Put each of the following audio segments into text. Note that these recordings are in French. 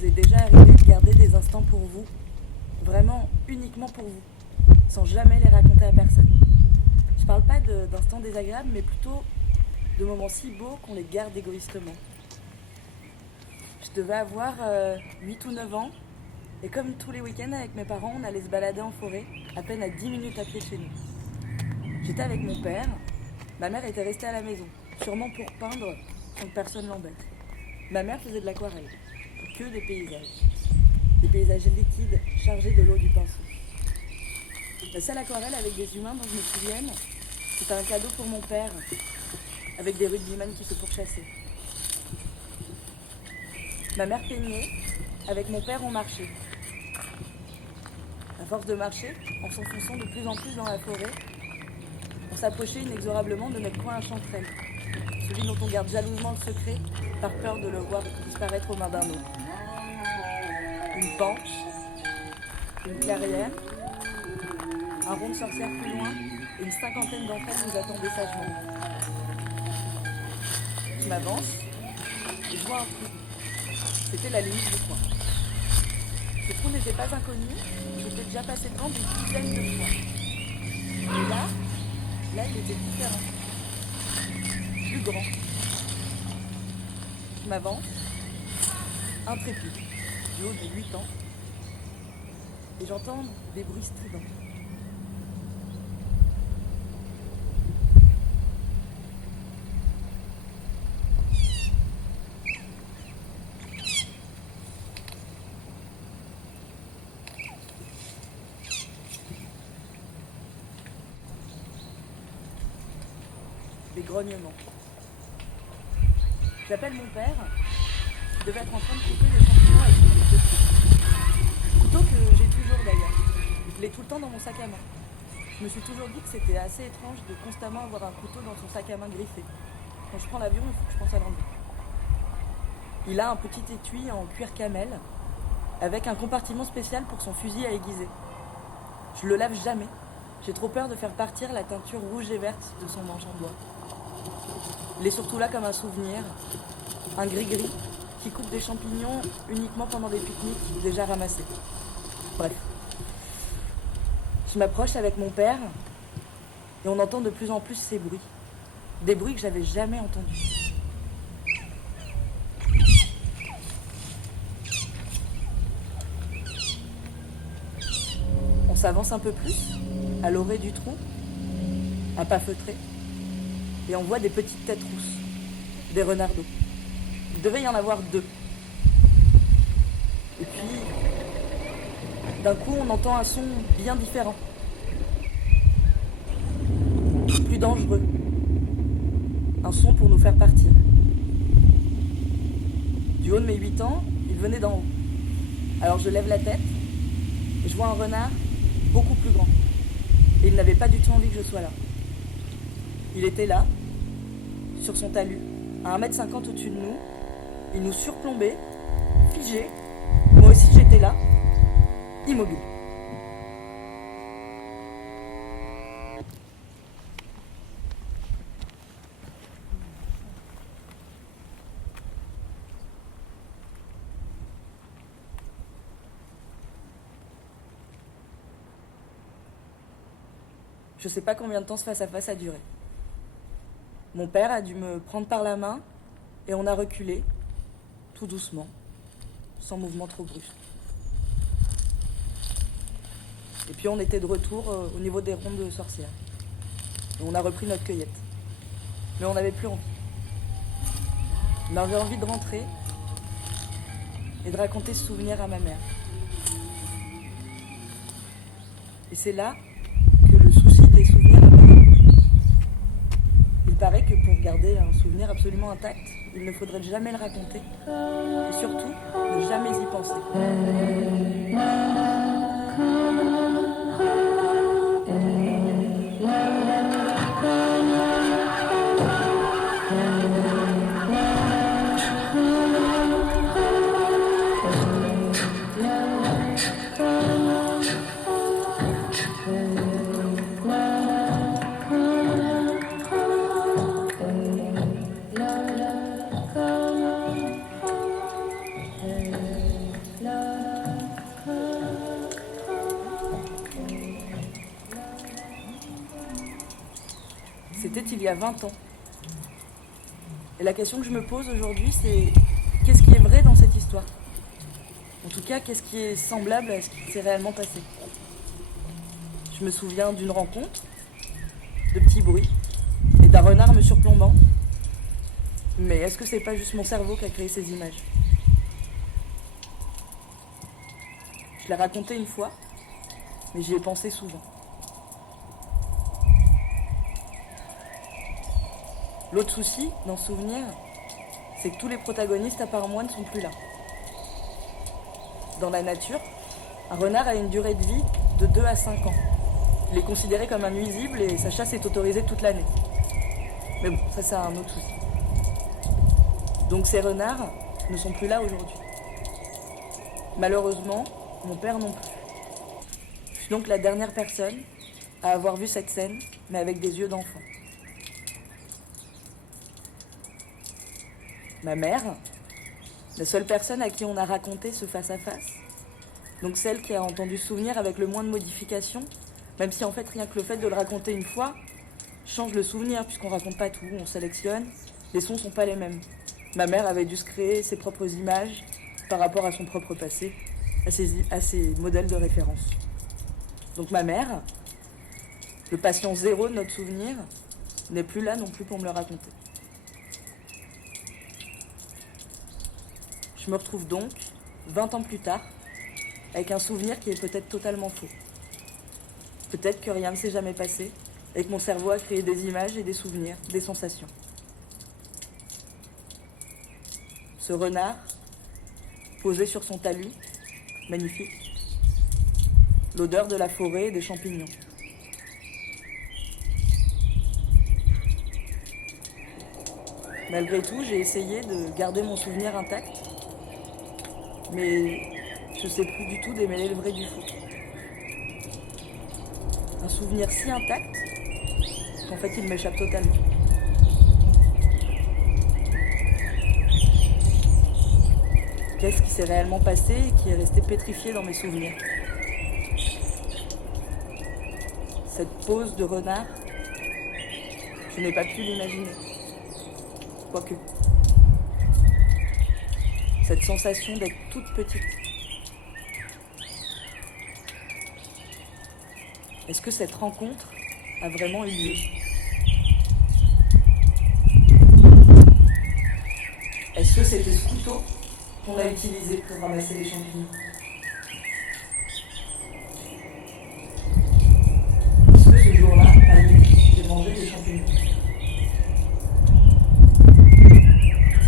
vous est déjà arrivé de garder des instants pour vous, vraiment uniquement pour vous, sans jamais les raconter à personne? Je parle pas d'instants désagréables, mais plutôt de moments si beaux qu'on les garde égoïstement. Je devais avoir 8 ou 9 ans, et comme tous les week-ends avec mes parents, on allait se balader en forêt, à peine à 10 minutes à pied de chez nous. J'étais avec mon père, ma mère était restée à la maison, sûrement pour peindre sans que personne l'embête. Ma mère faisait de l'aquarelle, que des paysages liquides chargés de l'eau du pinceau. La seule aquarelle avec des humains dont je me souvienne, c'était un cadeau pour mon père, avec des rugbyman qui se pourchassaient. Ma mère peignait, avec mon père on marchait. À force de marcher, en s'enfonçant de plus en plus dans la forêt, on s'approchait inexorablement de notre coin à chanterelle, celui dont on garde jalousement le secret par peur de le voir disparaître aux mains d'un autre. Une pente, une clairière, un rond de sorcières plus loin, et une cinquantaine d'entre elles nous attendaient sagement. Je m'avance et je vois un trou. C'était la limite du coin. Ce trou n'était pas inconnu, j'étais déjà passé devant des dizaines de fois. Et là, il était différent. Plus grand. Je m'avance, intrépide, du haut de 8 ans, et j'entends des bruits stridents. Des grognements. J'appelle mon père, qui devait être en train de couper des champignons avec son couteau. Couteau que j'ai toujours d'ailleurs. Je l'ai tout le temps dans mon sac à main. Je me suis toujours dit que c'était assez étrange de constamment avoir un couteau dans son sac à main griffé. Quand je prends l'avion, il faut que je pense à l'enlever. Il a un petit étui en cuir camel, avec un compartiment spécial pour son fusil à aiguiser. Je le lave jamais. J'ai trop peur de faire partir la teinture rouge et verte de son manche en bois. Il est surtout là comme un souvenir, un gris-gris qui coupe des champignons uniquement pendant des pique-niques déjà ramassés. Bref. Je m'approche avec mon père et on entend de plus en plus ces bruits. Des bruits que j'avais jamais entendus. On s'avance un peu plus, à l'orée du trou, un pas feutré, et on voit des petites têtes rousses, des renardeaux. Il devait y en avoir 2. Et puis, d'un coup, on entend un son bien différent, plus dangereux, un son pour nous faire partir. Du haut de mes 8 ans, il venait d'en haut. Alors je lève la tête, et je vois un renard beaucoup plus grand. Et il n'avait pas du tout envie que je sois là. Il était là, sur son talus, à 1,50 m au-dessus de nous. Il nous surplombait, figé. Moi aussi j'étais là, immobile. Je sais pas combien de temps ce face-à-face a duré. Mon père a dû me prendre par la main et on a reculé, tout doucement, sans mouvement trop brusque. Et puis on était de retour au niveau des rondes de sorcières. Et on a repris notre cueillette. Mais on n'avait plus envie. On avait envie de rentrer et de raconter ce souvenir à ma mère. Et c'est là que le souci des souvenirs apparaît. Il paraît que pour garder un souvenir absolument intact, il ne faudrait jamais le raconter. Et surtout, ne jamais y penser. il y a 20 ans. Et la question que je me pose aujourd'hui, c'est qu'est-ce qui est vrai dans cette histoire? En tout cas, qu'est-ce qui est semblable à ce qui s'est réellement passé? Je me souviens d'une rencontre, de petits bruits, et d'un renard me surplombant. Mais est-ce que c'est pas juste mon cerveau qui a créé ces images? Je l'ai raconté une fois, mais j'y ai pensé souvent. L'autre souci, dans ce souvenir, c'est que tous les protagonistes, à part moi, ne sont plus là. Dans la nature, un renard a une durée de vie de 2 à 5 ans. Il est considéré comme un nuisible et sa chasse est autorisée toute l'année. Mais bon, ça c'est un autre souci. Donc ces renards ne sont plus là aujourd'hui. Malheureusement, mon père non plus. Je suis donc la dernière personne à avoir vu cette scène, mais avec des yeux d'enfant. Ma mère, la seule personne à qui on a raconté ce face-à-face, donc celle qui a entendu ce souvenir avec le moins de modifications, même si en fait rien que le fait de le raconter une fois change le souvenir, puisqu'on raconte pas tout, on sélectionne, les sons sont pas les mêmes. Ma mère avait dû se créer ses propres images par rapport à son propre passé, à ses modèles de référence. Donc ma mère, le patient zéro de notre souvenir, n'est plus là non plus pour me le raconter. Je me retrouve donc, 20 ans plus tard, avec un souvenir qui est peut-être totalement faux. Peut-être que rien ne s'est jamais passé, et que mon cerveau a créé des images et des souvenirs, des sensations. Ce renard, posé sur son talus, magnifique. L'odeur de la forêt et des champignons. Malgré tout, j'ai essayé de garder mon souvenir intact, mais je sais plus du tout démêler le vrai du faux. Un souvenir si intact qu'en fait il m'échappe totalement. Qu'est-ce qui s'est réellement passé et qui est resté pétrifié dans mes souvenirs? Cette pose de renard, je n'ai pas pu l'imaginer. Quoique. Cette sensation d'être toute petite. Est-ce que cette rencontre a vraiment eu lieu? Est-ce que c'était ce couteau qu'on a utilisé pour ramasser les champignons? Est-ce que ce jour-là, à nuit, j'ai mangé des champignons?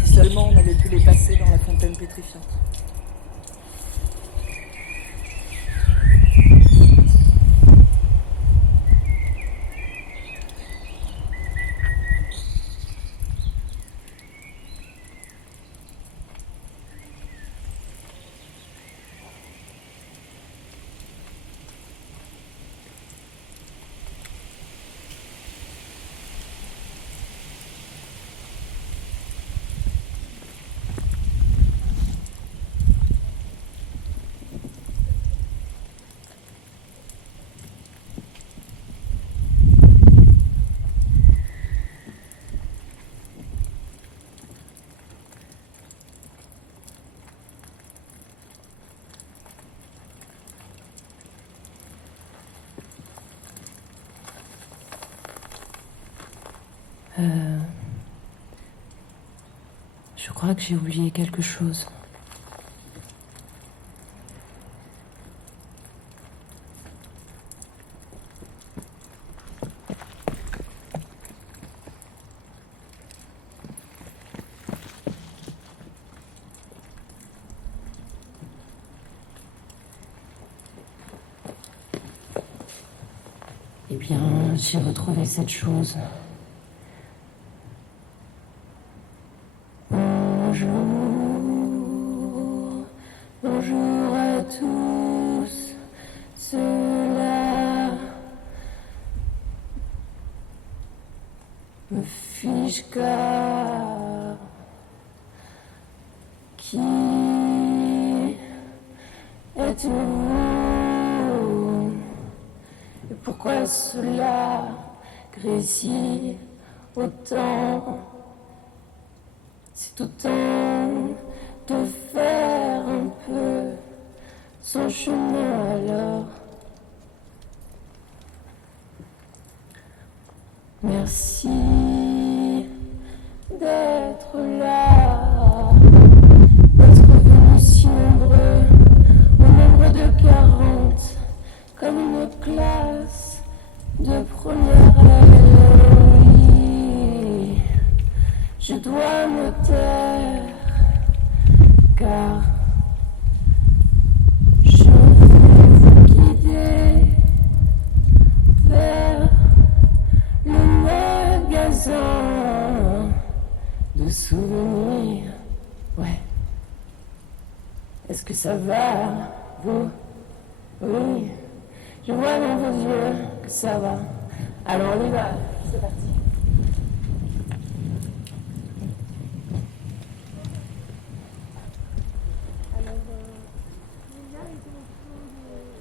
Si seulement on avait pu les passer dans la fontaine pétrifiante. Je crois que j'ai oublié quelque chose. Eh bien, j'ai retrouvé cette chose. Bonjour à tous, cela me fiche car qui êtes-vous et pourquoi cela grésille autant. C'est autant de faire un peu son chemin alors. Merci d'être là, d'être venu si nombreux, au nombre de 40, comme une classe de première année. Je dois me taire, car je vais vous guider vers le magasin de souvenirs. Ouais. Est-ce que ça va, vous? Oui. Je vois dans vos yeux que ça va. Alors on y va. C'est parti.